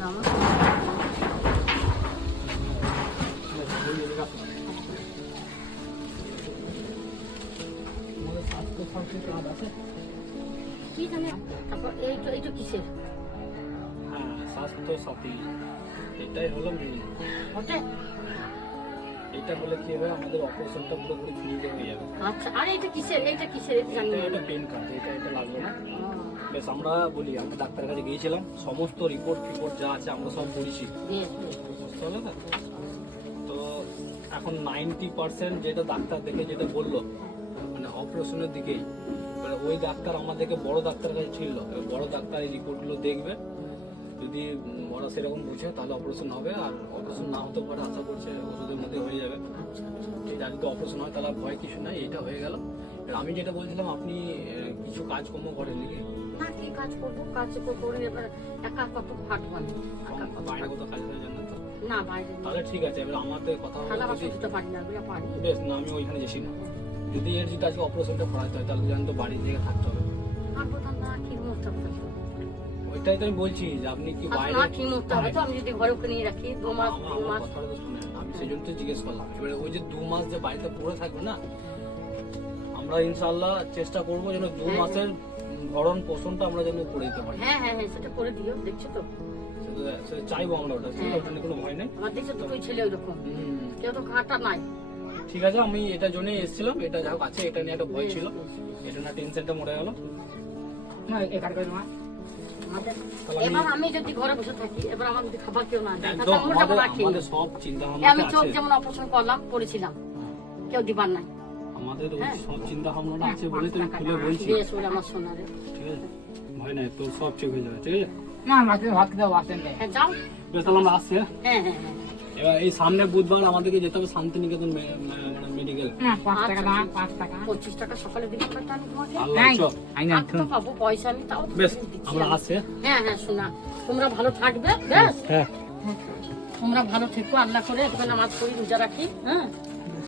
কি জানি তারপর এইটা কিসের? হ্যাঁ, স্বাস্থ্য সাথী, এটাই হলো মেন। ওটা এটা হলে কি হবে, আমাদের অপারেশনটা পুরোপুরি ফ্রি হয়ে যাবে। আচ্ছা, আর এটা কিসের? এটা কিসের? এটা জানি না। এটা পেন কার্ড, এটা লাগবে না। বেশ, আমরা বলি, আমরা ডাক্তারের কাছে গিয়েছিলাম, সমস্ত রিপোর্ট যা আছে আমরা সব করেছি, বুঝতে পারলে না? তো এখন 90% যেটা ডাক্তার দেখে যেটা বললো, মানে অপারেশনের দিকেই, মানে ওই ডাক্তার আমাদেরকে বড় ডাক্তারের কাছে ছিল, বড় ডাক্তার এই রিপোর্টগুলো দেখবে, যদি ওরা সেরকম বুঝে তাহলে অপারেশন হবে, আর অপারেশন না হতে পারে আশা করছে ওষুধের মধ্যে হয়ে যাবে। ঠিক আছে, যদি অপারেশন হয় তাহলে ভয় কিছু নাই, এটা হয়ে গেল। আমি যেটা বলছিলাম, আপনি কিছু কাজকর্ম করেন নাকি? না, কি কাজ করবো? কাজ করি এবার একা কত ফাট মানে বাইরে কোথাও কাজ করার জন্য তো না, বাইরে তাহলে ঠিক আছে। এবার আমাদের কথা খালা হলো, বাসন ধুতে পারি না, এগুলো পারি। বেশ না, আমি ওইখানে যাচ্ছি না। যদি এর যদি আজকে অপারেশনটা করাতে হয় তাহলে জানেন তো বাড়ির জায়গায় থাকতে হবে। আর বলতাম না, কি মুহূর্তে ওইটাই তো আমি বলছি যে আপনি কি বাইরে না, কি মুহূর্তে হবে তো আমি যদি ঘরে ওকে নিয়ে রাখি 2 মাস 3 মাস। কথাটা তো শুনেন, আমি সেই জন্য তো জিজ্ঞেস করলাম। এবারে ওই যে 2 মাস যে বাড়িতে পড়ে থাকবে না, আমরা ইনশাআল্লাহ চেষ্টা করবো যেন 2 মাসের ভরণ পোষণটা আমরা যেন করে দিতে পারি। হ্যাঁ হ্যাঁ হ্যাঁ, সেটা করে দিও, দেখছো তো? সেটা চাইবো আমরা, ওটা ওটা নিয়ে কোনো ভয় নেই। আমার দেখছো তো, দুই ছেলে ওইরকম, কেউ তো খাটা নাই। ঠিক আছে, আমি এটার জন্যই এসেছিলাম, এটা যা হোক আছে, এটা নিয়ে একটা ভয় ছিল, এটা না টেনশনটা মরে গেল না। এখানে করে না এবার আমি যদি ঘরে বসে থাকি, এবার আমার যদি খাবার কেউ না দেয়, একদম তাহলে আমরা রাখি। আমাদের সব চিন্তা ভাবনা আমি চোখ আছে, যেমন অপারেশন করলাম করেছিলাম, কেউ দিবার নাই। আমাদের ওই সব চিন্তা ভাবনা আছে বলে তুমি খুলে বলছি। বেশ ওরে আমার সোনারে, ঠিক আছে, ভয় নাই, তোর সব ঠিক হয়ে যাবে। ঠিক আছে, না মাঝে ভাত খেতে আসেন না। হ্যাঁ যাও। বেশ, তাহলে আমরা আসছি। হ্যাঁ হ্যাঁ হ্যাঁ, এবার এই সামনে বুধবার আমাদেরকে যেতে হবে শান্তিনিকেতন মেডিকেল। না 5 টাকা না, 5 টাকা 25 টাকা সকালে দিবি টাকা আমি তোমাকে। আল্লাহ চল। আর তো পাবো পয়সা, আমি তাও বেশ, দিচ্ছি আমরা আমি। আসছি। হ্যাঁ হ্যাঁ, শোনা, তোমরা ভালো থাকবে। বেশ, হ্যাঁ, তোমরা ভালো থেকো, আল্লাহ করে একটু নামাজ পড়ি, রোজা রাখি। হ্যাঁ,